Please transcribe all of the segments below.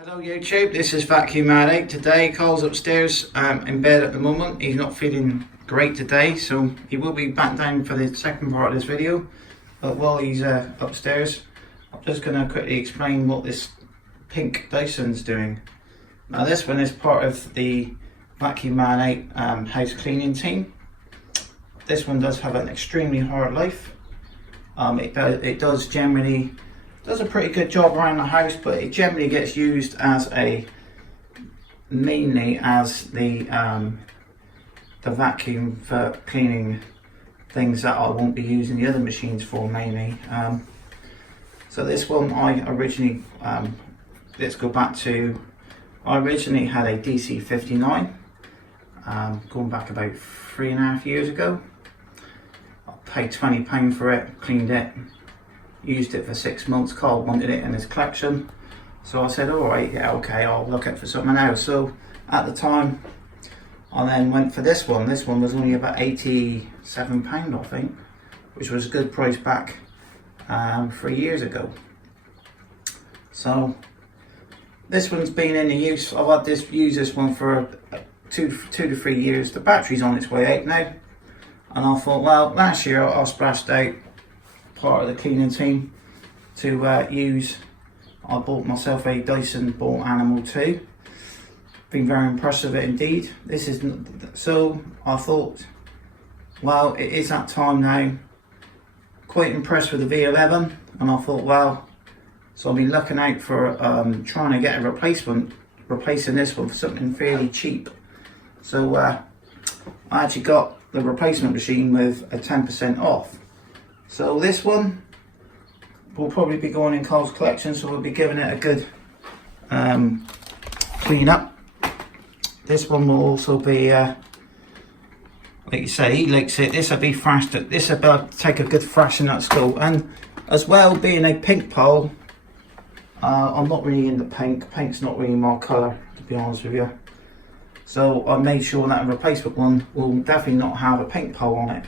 Hello YouTube, this is Vacuum Addict. Today Cole's upstairs in bed at the moment. He's not feeling great today, so he will be back down for the second part of this video. But while he's upstairs, I'm just going to quickly explain what this pink Dyson's doing. Now this one is part of the Vacuum Addict house cleaning team. This one does have an extremely hard life. It does generally does a pretty good job around the house, but it generally gets used as mainly as the vacuum for cleaning things that I won't be using the other machines for mainly. So this one I originally, let's go back to, I originally had a DC59, going back about 3.5 years ago. I paid £20 for it, cleaned it, used it for 6 months. Carl wanted it in his collection, so I said alright, yeah, okay, I'll look out for something else. So at the time I then went for this one. This one was only about £87 I think, which was a good price back 3 years ago. So this one's been in the use, I've had used this one for two to 3 years. The battery's on its way out now, and I thought, well, last year I splashed out part of the cleaning team to use. I bought myself a Dyson Ball Animal 2. Been very impressed with it indeed. This is, so I thought, well, it is that time now. Quite impressed with the v11, and I thought, well, so I'll be looking out for trying to get a replacing this one for something fairly cheap. So I actually got the replacement machine with a 10% off. So this one will probably be going in Cole's collection, so we'll be giving it a good clean up. This one will also be, like you say, he likes it. This will be thrashed. This will take a good thrashing at school, and as well, being a pink pole, I'm not really into pink. Pink's not really my colour, to be honest with you. So I made sure that a replacement one will definitely not have a pink pole on it.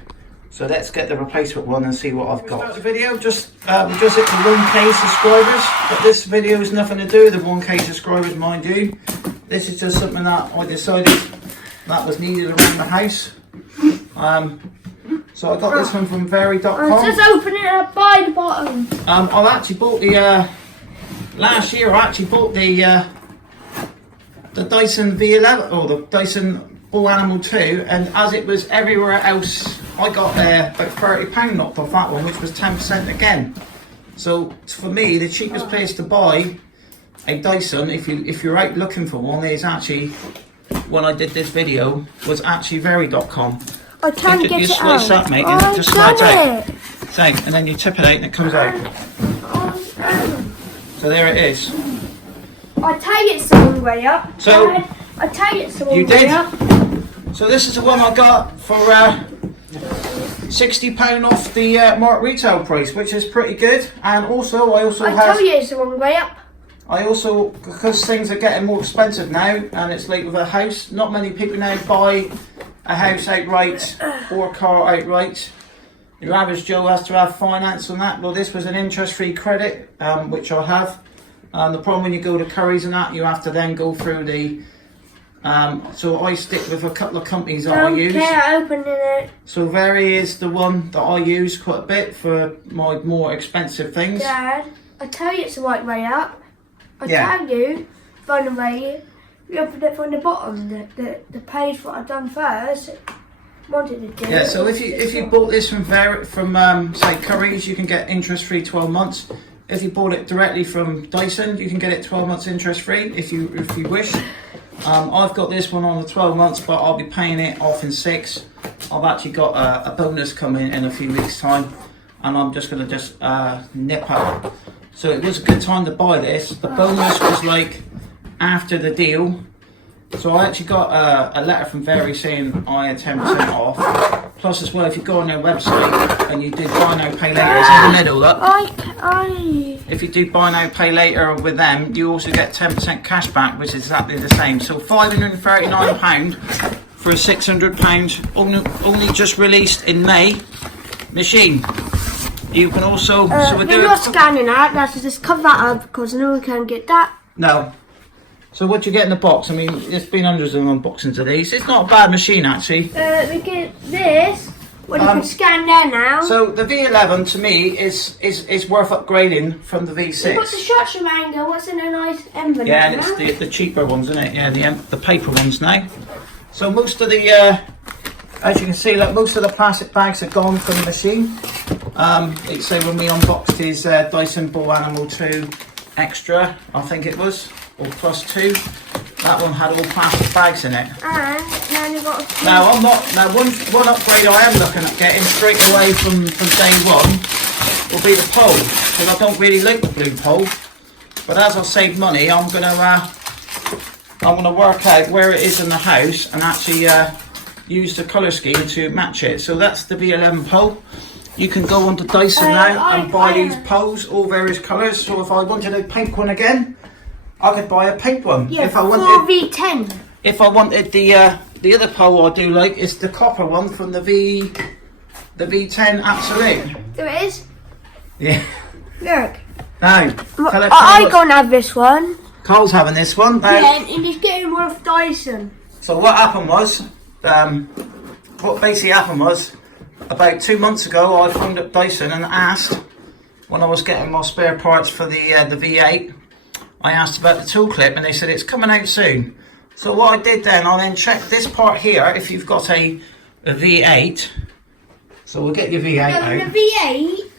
So let's get the replacement one and see what I've got. Start the video, just hit the 1k subscribers, but this video has nothing to do with the 1k subscribers, mind you. This is just something that I decided that was needed around the house. So I got this one from Very.House. I'm just opening it up by the bottom. I've actually bought the, last year I actually bought the Dyson v11, or the Dyson Ball Animal 2, and as it was everywhere else, I got about £30 knocked off that one, which was 10% again. So for me, the cheapest place to buy a Dyson, if you're out looking for one, is actually, when I did this video, was actually Very.com. I can't get it out. You slice that, mate, and it just slides out. So, and then you tip it out and it comes out. So there it is. I tied it the wrong way up. So I tied it the wrong you way did? up. So this is the one I got for £60 off the market retail price, which is pretty good. And also, I tell you it's the wrong way up. I also, because things are getting more expensive now, and it's like with a house, not many people now buy a house outright or a car outright. Your average Joe has to have finance on that. Well, this was an interest-free credit, which I have. The problem when you go to Curry's and that, you have to then go through the so I stick with a couple of companies that I use. Okay, opening it. So Very is the one that I use quite a bit for my more expensive things. Dad, I tell you it's the right way up. I tell you, by the way, you open it from the bottom, the page what I've done first. Wanted to do. Yeah, so if you bought this from say Curry's, you can get interest-free 12 months. If you bought it directly from Dyson, you can get it 12 months interest-free if you wish. I've got this one on the 12 months, but I'll be paying it off in 6. I've actually got a bonus coming in a few weeks' time, and I'm just going to nip out. So it was a good time to buy this. The bonus was like after the deal. So I actually got a letter from Very saying I had 10% off. Plus as well, if you go on their website and you do buy now, pay later, it's in the middle, look. If you do buy now, pay later with them, you also get 10% cash back, which is exactly the same. So £539 for a £600 only just released in May machine. You can also... so we're not scanning that, let's just cover that up because no one can get that. No. So what do you get in the box? I mean, there's been hundreds of unboxings of these. It's not a bad machine actually. We get this. Well, you can scan there now. So the V11 to me is worth upgrading from the V6. What's the structure angle? What's in a nice envelope? Yeah, and it's the cheaper ones, isn't it? Yeah, the paper ones now. So most of the, as you can see, like most of the plastic bags are gone from the machine. Like say when we unboxed his Dyson Ball Animal 2 Extra, I think it was, or plus 2. That one had all plastic bags in it. And now you've got a... Now I'm not. Now one upgrade I am looking at getting straight away from day one will be the pole, because I don't really like the blue pole. But as I save money, I'm gonna work out where it is in the house and actually use the colour scheme to match it. So that's the V11 pole. You can go onto Dyson now and buy these poles, all various colours. So if I wanted a pink one again, I could buy a pink one. Yeah, if I wanted V10. If I wanted the other pole I do like is the copper one from the V10 Absolute. There it is. Yeah. Look. Now, I gonna have this one. Cole's having this one. Yeah, and he's getting one of Dyson. So what happened was, what basically happened was, about 2 months ago I phoned up Dyson and asked, when I was getting my spare parts for the V8, I asked about the tool clip and they said it's coming out soon. So what I did then, I then checked this part here if you've got a V8. So we'll get your V8 out. The V8,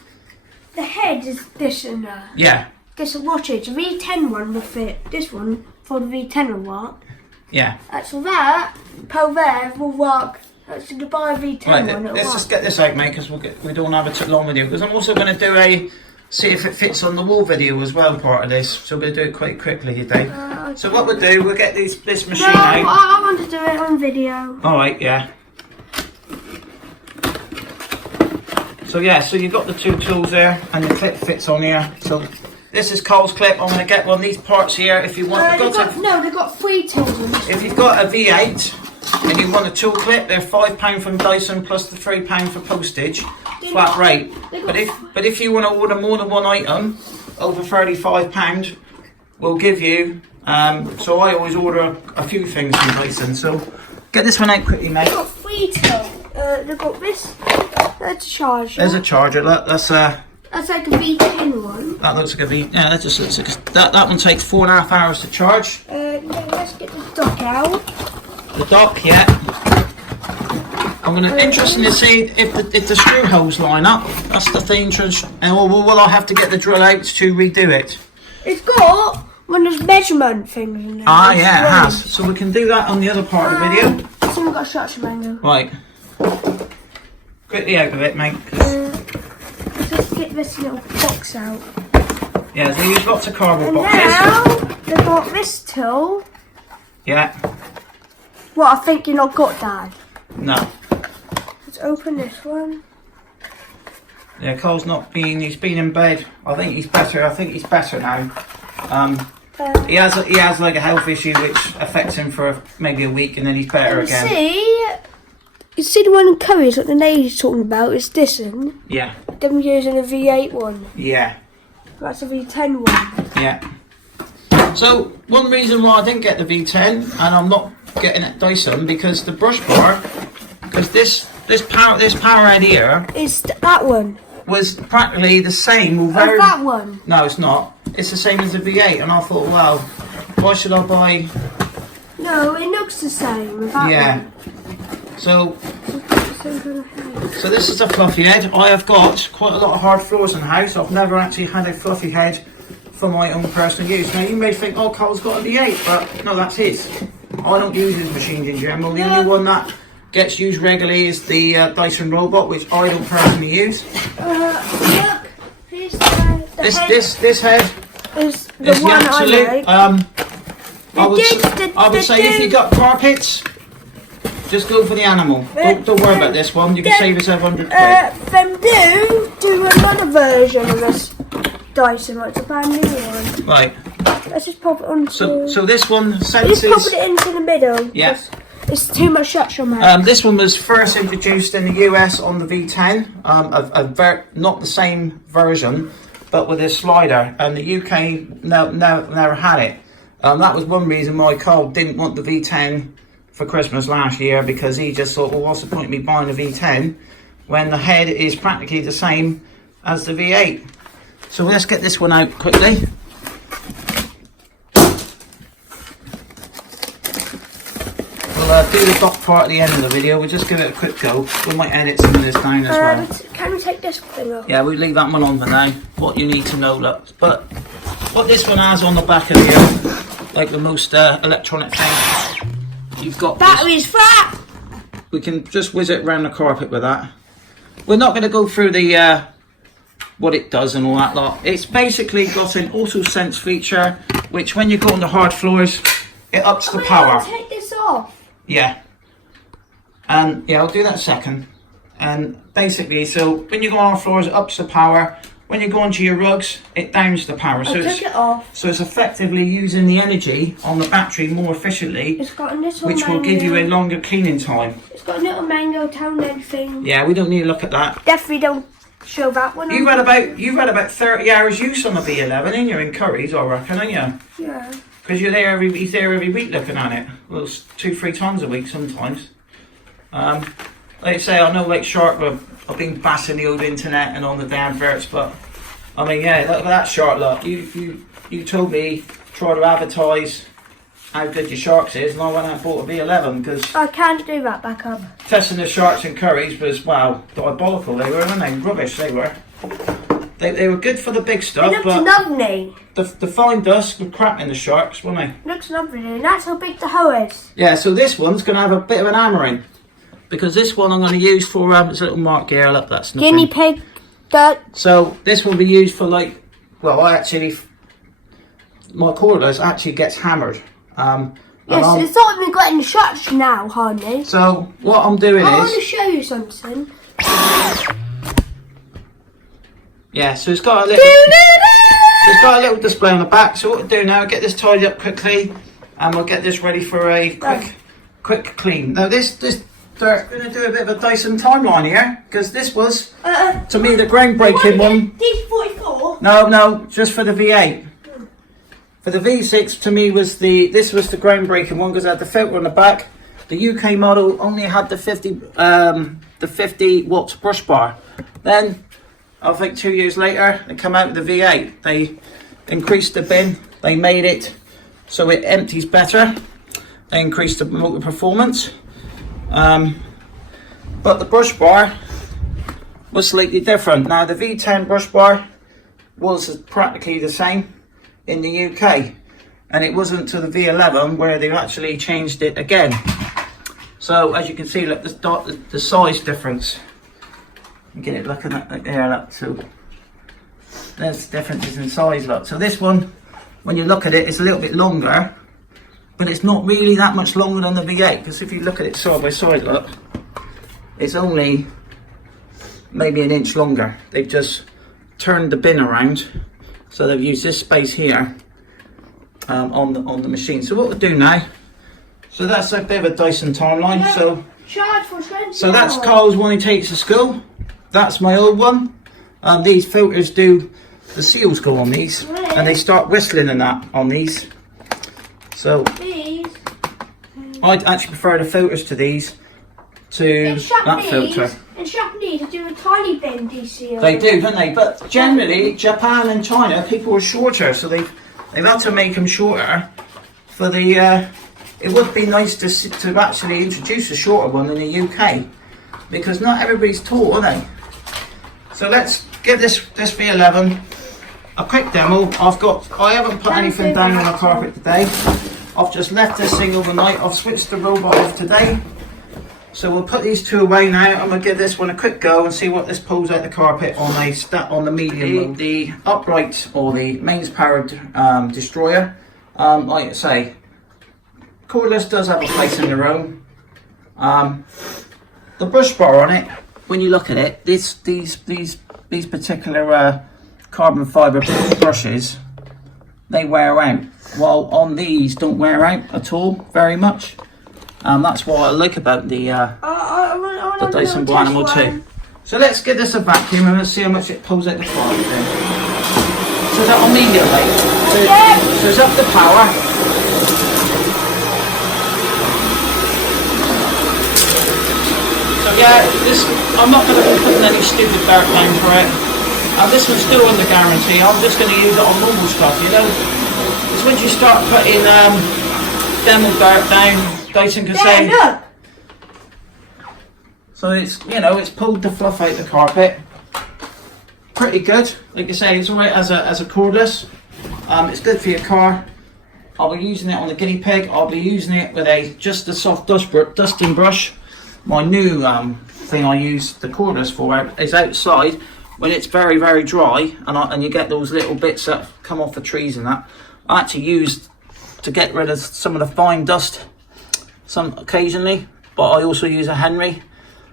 the head is this in there. Yeah. This watch it. The V10 one will fit this one for the V10 will work. Yeah. So that pole there will work. So to buy a V10 right, one, let's just get this out, mate, because we don't have a too long video. Because I'm also going to do see if it fits on the wall video as well, part of this. So we'll do it quite quickly today. Okay. So what we'll do, we'll get this machine no, out. I want to do it on video. Alright, yeah. So yeah, so you've got the two tools there, and the clip fits on here. So this is Cole's clip. I'm going to get one of these parts here if you want. They've got 3 tools on this. If you've got a V8 and you want a tool clip, they're £5 from Dyson plus the £3 for postage, flat rate. But if you want to order more than one item, over £35, we'll give you. So I always order a few things from Dyson. So get this one out quickly, mate. They've got 3 tools. They've got this. That's a charger. There's a charger. That's like a V10 one. That looks like a V. Yeah, that just looks like that one takes 4.5 hours to charge. Let's get the dock out. The dock, yeah. I'm gonna interesting to see if the screw holes line up. That's the thing. And will I have to get the drill out to redo it? It's got one of those measurement things in there. Ah, yeah, it has. So we can do that on the other part of the video. So we've got a structure manual. Right. Quickly out of it, mate. Let's just get this little box out. Yeah, so use lots of cardboard And boxes. now they've got this tool. Yeah. What I think you're not got, Dad. No. Let's open this one. Yeah, Cole's he's been in bed. I think he's better now. He has like a health issue which affects him for maybe a week and then he's better again. You see the one in Curry's that the lady's talking about is this one. Yeah. Then we're using a V8 one. Yeah. That's a V10 one. Yeah. So one reason why I didn't get the V10 and I'm not getting it Dyson because the brush bar, because this power head here is that one. Was practically the same. That one. No, it's not. It's the same as the V8, and I thought, well, why should I buy? No, it looks the same. With that one. So this is a fluffy head. I have got quite a lot of hard floors in the house. I've never actually had a fluffy head for my own personal use. Now you may think, oh, Cole's got a V8, but no, that's his. I don't use his machines in general. The only one that gets used regularly is the Dyson robot, which I don't personally use. Look, here's this head is the one absolute. I would say if you got carpets, just go for the animal. Don't worry about this one. You can save yourself £100. Then do another version of this Dyson, like it's a brand new one. Right. Let's just pop it on. So this one senses. Just pop it into the middle. Yeah. It's too much structure, man. This one was first introduced in the US on the V10, not the same version, but with a slider, and the UK never had it. That was one reason why Carl didn't want the V10 for Christmas last year, because he just thought, well, what's the point of me buying a V10 when the head is practically the same as the V8? So let's get this one out quickly. We'll do the dock part at the end of the video. We'll just give it a quick go. We might edit some of this down as well. Can we take this thing off? Yeah, we'll leave that one on for now. What you need to know, look. But what this one has on the back of here, like the most electronic things, you've got battery's flat. We can just whiz it around the carpet with that. We're not going to go through the what it does and all that lot. It's basically got an auto sense feature, which when you go on the hard floors, it ups the power. Take this off. Yeah. And yeah, I'll do that second. And basically, so when you go on our floors, it ups the power. When you go onto your rugs, it downs the power. So took it off. So it's effectively using the energy on the battery more efficiently, it's got a little which will give you a longer cleaning time. It's got a little mango toenail thing. Yeah, we don't need to look at that. Definitely don't show that one. You've had about 30 hours use on the V11, and you're in Curry's, I reckon, aren't you? Yeah. Because he's there every week looking at it. Well, it's 2-3 times a week sometimes. Like I say, I know like Shark, I've been bassing the old internet and on the damn adverts, but I mean, yeah, look at that Shark. Look, you told me try to advertise how good your Sharks is, and I went out and bought a V11 because I can't do that back up. Testing the Sharks and Currys was, wow, diabolical. They were, weren't they? Rubbish. They were. They were good for the big stuff, It looks but lovely. the fine dust were crap in the Sharks, weren't they? Looks lovely, and that's how big the hoe is. Yeah, so this one's going to have a bit of an hammering, because this one I'm going to use for it's a little mark here. Look, that's nothing. Guinea pig. So this will be used for like, well, my cordless actually gets hammered. Yes, it's not even getting shots now, honey. So what I'm doing I is, want to show you something. yeah, so it's got a little display on the back. So what we'll do now, get this tidied up quickly, and we'll get this ready for a quick clean. Now this we're going to do a bit of a Dyson timeline here, because this was to me the groundbreaking one. D44. No, just for the V8. For the V6, to me this was the groundbreaking one, because it had the filter on the back. The UK model only had the 50 watts brush bar. Then, I think 2 years later, they come out with the V8. They increased the bin. They made it so it empties better. They increased the motor performance. But the brush bar was slightly different. Now the V10 brush bar was practically the same in the UK, and it wasn't to the V11 where they actually changed it again. So as you can see, look, the size difference. Get it looking at there, look. So there's differences in size, look. So this one, when you look at it, it's a little bit longer, but it's not really that much longer than the V8, because if you look at it side by side, look, it's only maybe an inch longer. They've just turned the bin around, so they've used this space here on the machine. So what we'll do now, so that's a bit of a Dyson timeline. Yeah, So that's Carl's one he takes to school. That's my old one. These filters do, the seals go on these, and they start whistling and that on these. So I'd actually prefer the filters to these to that filter. In Japanese, they do a tiny bin DC. They do, don't they? But generally, Japan and China, people are shorter, so they've had to make them shorter for the. It would be nice to actually introduce a shorter one in the UK, because not everybody's taught, are they? So let's give this V11 a quick demo. I haven't put anything down on the carpet today. I've just left this thing overnight. I've switched the robot off today. So we'll put these two away now, and we'll give this one a quick go and see what this pulls out the carpet on the medium mode. The upright, or the mains powered destroyer, like I say, cordless does have a place in their own. The brush bar on it, when you look at it, these particular carbon fibre brushes, they wear out, while on these don't wear out at all very much. That's what I like about the Dyson Animal 2. So let's give this a vacuum and let's see how much it pulls out the carpet then. So that on medium, so it's up the power. Yeah, this, I'm not going to be putting any stupid dirt down for it. This one's still under guarantee. I'm just going to use it on normal stuff, you know. It's when you start putting demo dirt down, Dyson can say. Look. So it's, you know, it's pulled the fluff out the carpet. Pretty good. Like I say, it's alright as a cordless. It's good for your car. I'll be using it on the guinea pig. I'll be using it with just a soft dusting brush. My new thing I use the cordless for is outside when it's very, very dry and you get those little bits that come off the trees and that. I actually use to get rid of some of the fine dust occasionally, but I also use a Henry.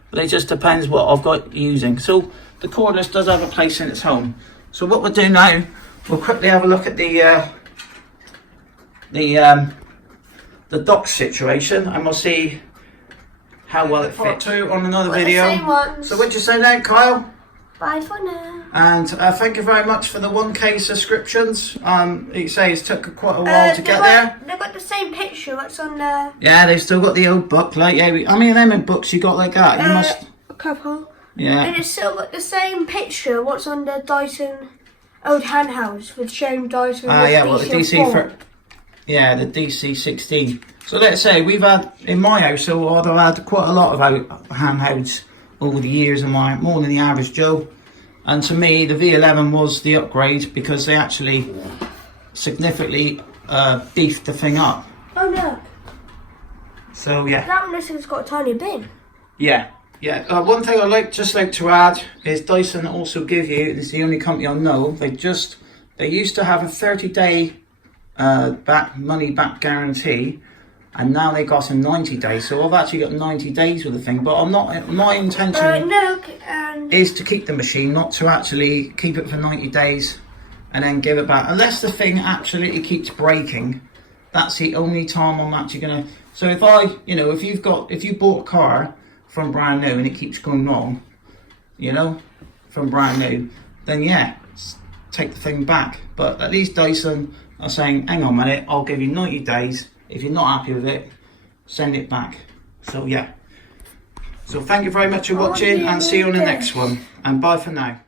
But it just depends what I've got using. So the cordless does have a place in its home. So what we'll do now, we'll quickly have a look at the dock situation, and we'll see how well it fits. Two on another video. The same ones. So what'd you say now, Kyle? Bye for now. And thank you very much for the 1K subscriptions. You say it's took quite a while to get there. They've got the same picture. What's on there? Yeah, they've still got the old book. Like, yeah, how many of them in books you got like that? You must. A couple. Yeah. And it's still got the same picture. What's on the Dyson old handhelds with showing Dyson? Yeah, well, the DC yeah, the DC16. So let's say we've had in my house, so I've had quite a lot of handhelds over the years, and more than the average Joe. And to me, the v11 was the upgrade because they actually significantly beefed the thing up. Oh no! So yeah. That one has got a tiny bin. Yeah, yeah. One thing I'd like to add is Dyson also give you. This is the only company I know. They used to have a 30-day money back guarantee. And now they got a 90 days, so I've actually got 90 days with the thing. But my intention is to keep the machine, not to actually keep it for 90 days and then give it back. Unless the thing absolutely keeps breaking, that's the only time I'm actually gonna. So if if you bought a car from brand new and it keeps going wrong, you know, from brand new, then yeah, take the thing back. But at least Dyson are saying, hang on a minute, I'll give you 90 days. If you're not happy with it, send it back. So yeah. So thank you very much for watching, and see you on the next one. And bye for now.